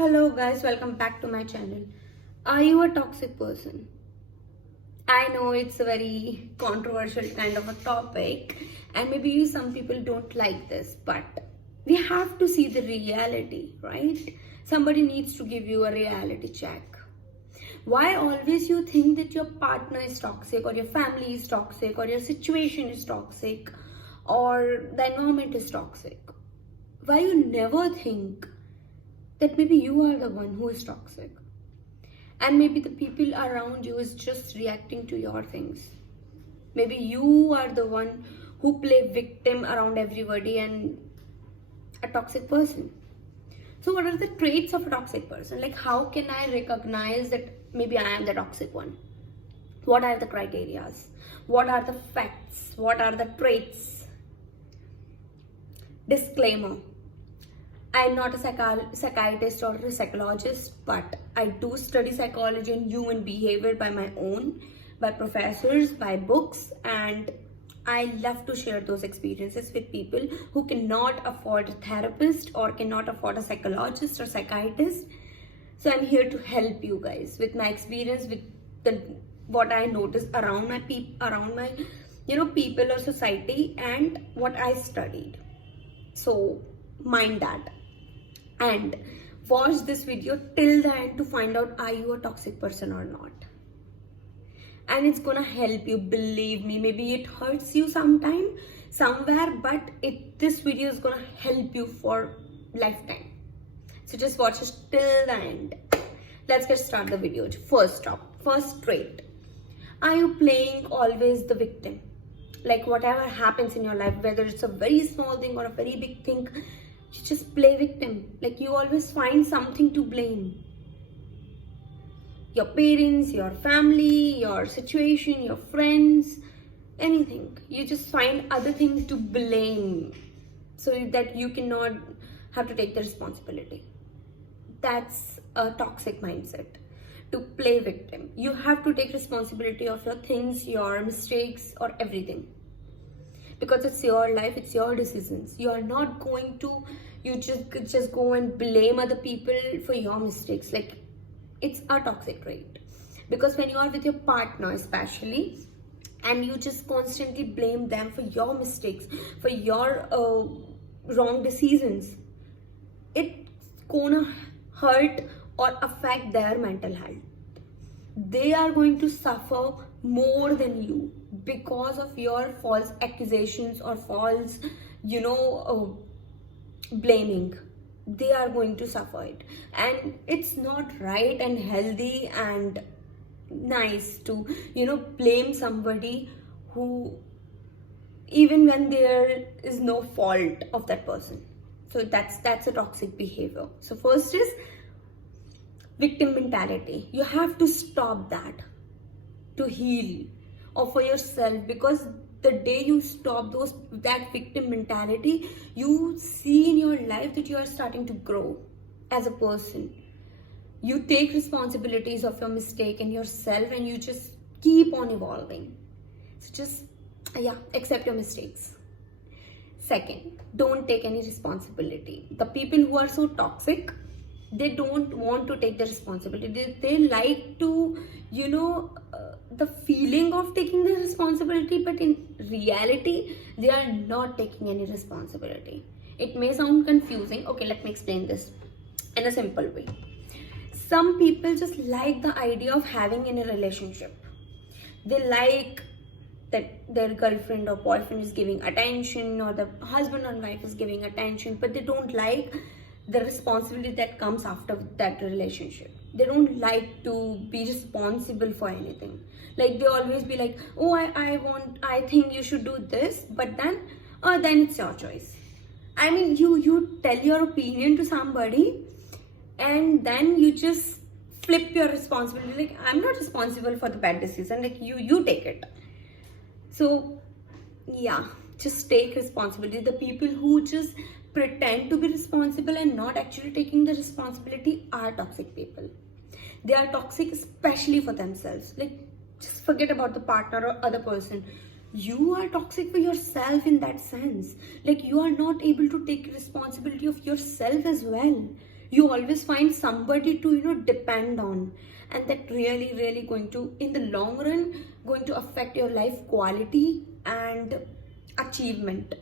Hello guys, welcome back to my channel. Are you a toxic person? I know it's a very controversial kind of a topic and maybe some people don't like this, but we have to see the reality, right? Somebody needs to give you a reality check. Why always you think that your partner is toxic or your family is toxic or your situation is toxic or the environment is toxic? Why you never think that maybe you are the one who is toxic and maybe the people around you is just reacting to your things? Maybe you are the one who play victim around everybody and a toxic person. So what are the traits of a toxic person? Like, how can I recognize that maybe I am the toxic one? What are the criterias? What are the facts? What are the traits? Disclaimer: I'm not a psychiatrist or a psychologist, but I do study psychology and human behavior by my own, by professors, by books, and I love to share those experiences with people who cannot afford a therapist or cannot afford a psychologist or psychiatrist. So I'm here to help you guys with my experience, with what I noticed around my people or society, and what I studied. So mind that and watch this video till the end to find out, are you a toxic person or not? And it's gonna help you, believe me. Maybe it hurts you sometime somewhere, but this video is gonna help you for lifetime. So just watch it till the end. Let's get started the video. First trait: are you playing always the victim? Like, whatever happens in your life, whether it's a very small thing or a very big thing, you just play victim. Like, you always find something to blame. Your parents, your family, your situation, your friends, anything. You just find other things to blame so that you cannot have to take the responsibility. That's a toxic mindset, to play victim. You have to take responsibility of your things, your mistakes, or everything. Because it's your life, it's your decisions. You are not going to, you just go and blame other people for your mistakes. Like, it's a toxic trait. Because when you are with your partner especially, and you just constantly blame them for your mistakes, for your wrong decisions, it's gonna hurt or affect their mental health. They are going to suffer more than you because of your false accusations or false, blaming. They are going to suffer it, and it's not right and healthy and nice to blame somebody who, even when there is no fault of that person. So that's a toxic behavior. So first is victim mentality. You have to stop that to heal or for yourself, because the day you stop that victim mentality, you see in your life that you are starting to grow as a person. You take responsibilities of your mistake and yourself, and you just keep on evolving. So just accept your mistakes. Second, don't take any responsibility. The people who are so toxic, they don't want to take the responsibility. They like to, the feeling of taking the responsibility, but in reality, they are not taking any responsibility. It may sound confusing. Okay, let me explain this in a simple way. Some people just like the idea of having in a relationship. They like that their girlfriend or boyfriend is giving attention, or the husband or wife is giving attention, but they don't like the responsibility that comes after that relationship. They don't like to be responsible for anything. Like, they always be like, oh, I think you should do this, but then it's your choice. I mean, you tell your opinion to somebody, and then you just flip your responsibility. Like, I'm not responsible for the bad decision. Like, you take it. So just take responsibility. The people who just pretend to be responsible and not actually taking the responsibility are toxic people. They are toxic especially for themselves. Like, just forget about the partner or other person. You are toxic for yourself in that sense. Like, you are not able to take responsibility of yourself as well. You always find somebody to, depend on, and that really going to, in the long run, going to affect your life quality and achievement.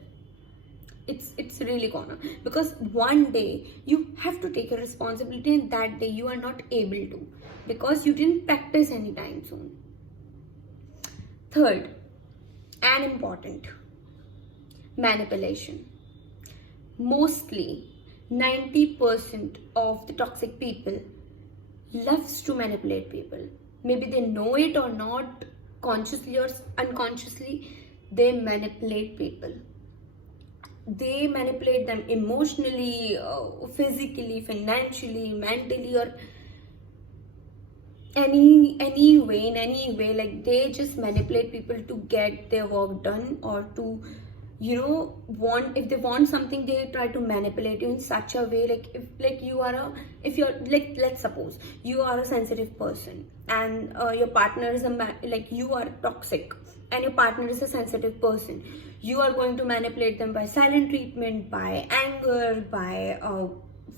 It's really gonna, because one day you have to take a responsibility, and that day you are not able to, because you didn't practice anytime soon. Third and important, manipulation. Mostly 90% of the toxic people loves to manipulate people. Maybe they know it or not, consciously or unconsciously, they manipulate people. They manipulate them emotionally, physically, financially, mentally, or any way, in any way. Like, they just manipulate people to get their work done, or to, if they want something, they try to manipulate you in such a way. Like, if you're like, let's suppose you are a sensitive person, and your partner is like, you are toxic and your partner is a sensitive person. You are going to manipulate them by silent treatment, by anger, by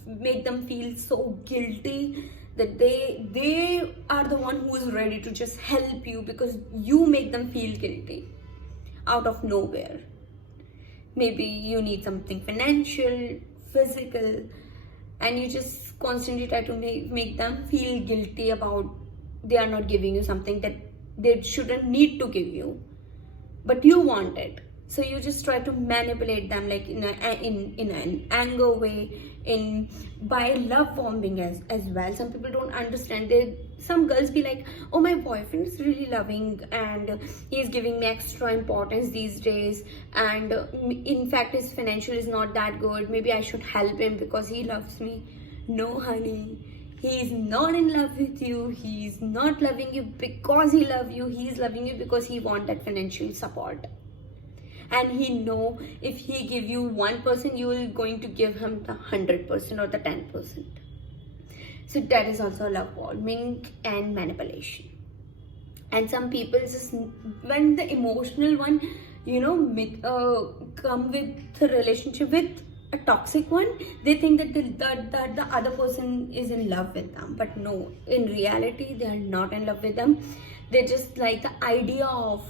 make them feel so guilty that they are the one who is ready to just help you, because you make them feel guilty out of nowhere. Maybe you need something financial, physical, and you just constantly try to make them feel guilty about they are not giving you something that they shouldn't need to give you, but you want it. So you just try to manipulate them, like in an anger way, by love bombing as well. Some people don't understand. Some girls be like, oh, my boyfriend is really loving and he's giving me extra importance these days, and in fact his financial is not that good, maybe I should help him because he loves me. No, honey, he is not in love with you. He is not loving you because he loves you. He is loving you because he wants that financial support, and he know if he give you 1%, you will going to give him the 100% or the 10%. So that is also love bombing and manipulation. And some people just, when the emotional one, come with a relationship with a toxic one, they think that the other person is in love with them. But no, in reality they are not in love with them. They just like the idea of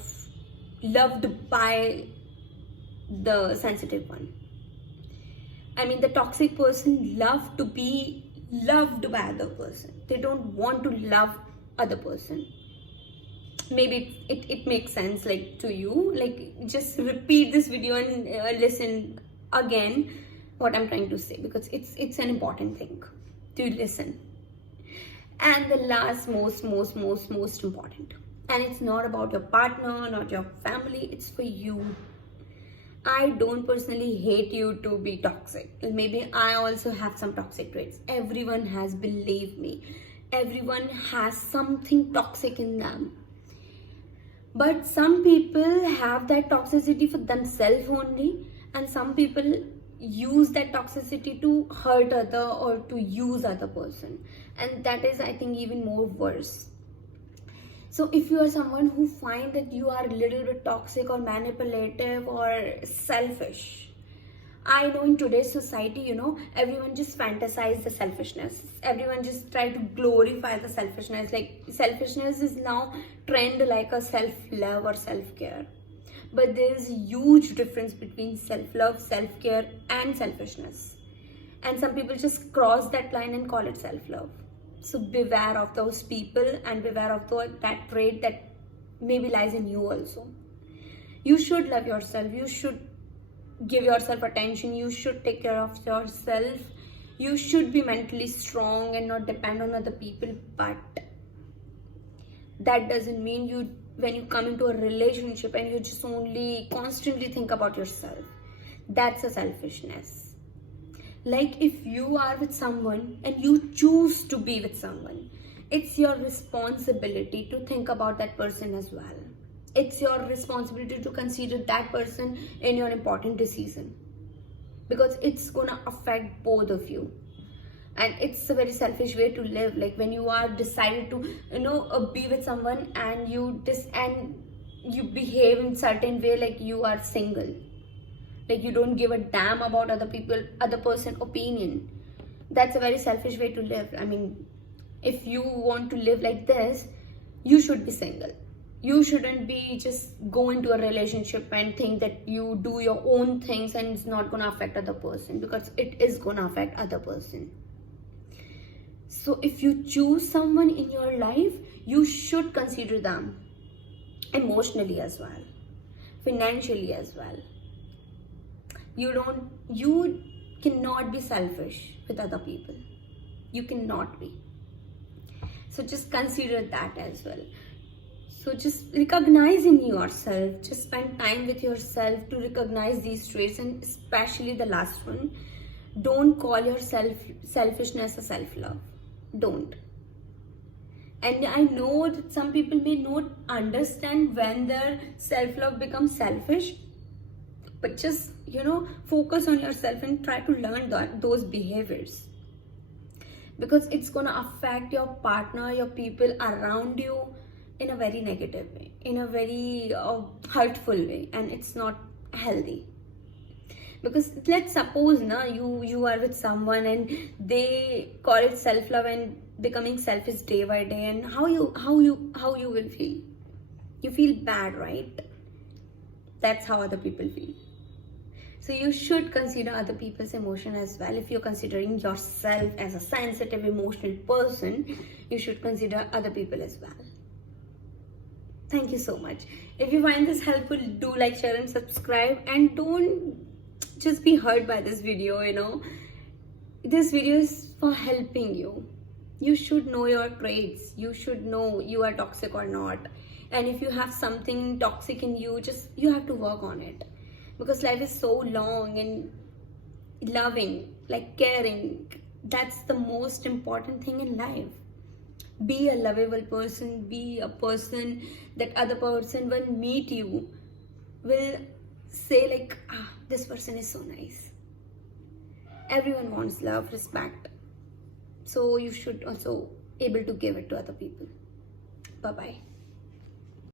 loved by the sensitive one. I mean, the toxic person love to be loved by other person. They don't want to love other person. Maybe it makes sense, like, to you. Like, just repeat this video and listen again what I'm trying to say, because it's an important thing to listen. And the last, most important, and it's not about your partner, not your family, it's for you. I don't personally hate you to be toxic. Maybe I also have some toxic traits. Everyone has, believe me. Everyone has something toxic in them. But some people have that toxicity for themselves only, and some people use that toxicity to hurt other or to use other person. And that is, I think, even more worse. So if you are someone who find that you are a little bit toxic or manipulative or selfish, I know in today's society, everyone just fantasize the selfishness. Everyone just try to glorify the selfishness. Like, selfishness is now trend like a self-love or self-care. But there is a huge difference between self-love, self-care and selfishness. And some people just cross that line and call it self-love. So beware of those people, and beware of that trait that maybe lies in you also. You should love yourself. You should give yourself attention. You should take care of yourself. You should be mentally strong and not depend on other people. But that doesn't mean when you come into a relationship and you just only constantly think about yourself. That's a selfishness. Like, if you are with someone and you choose to be with someone, it's your responsibility to think about that person as well. It's your responsibility to consider that person in your important decision, because it's gonna affect both of you. And it's a very selfish way to live. Like, when you are decided to be with someone, and you behave in certain way, like you are single, like you don't give a damn about other person opinion, That's a very selfish way to live. I mean, if you want to live like this, you should be single. You shouldn't be just go into a relationship and think that you do your own things and it's not gonna affect other person, because it is gonna affect other person. So if you choose someone in your life, you should consider them emotionally as well, financially as well. You cannot be selfish with other people. You cannot be. So just consider that as well. So just recognize in yourself, just spend time with yourself to recognize these traits, and especially the last one, don't call your selfishness a self-love. Don't. And I know that some people may not understand when their self-love becomes selfish, but just, focus on yourself and try to learn those behaviors, because it's gonna affect your partner, your people around you in a very negative way, in a very hurtful way, and it's not healthy. Because let's suppose you are with someone and they call it self-love and becoming selfish day by day, and how you will feel? You feel bad, right? That's how other people feel. So you should consider other people's emotion as well. If you're considering yourself as a sensitive, emotional person, you should consider other people as well. Thank you so much. If you find this helpful, do like, share and subscribe, and don't just be hurt by this video. This video is for helping you. You should know your traits. You should know you are toxic or not. And if you have something toxic in you, you have to work on it. Because life is so long, and loving, like caring, that's the most important thing in life. Be a lovable person. Be a person that other person, when meet you, will say like, this person is so nice. Everyone wants love, respect. So you should also able to give it to other people. Bye-bye.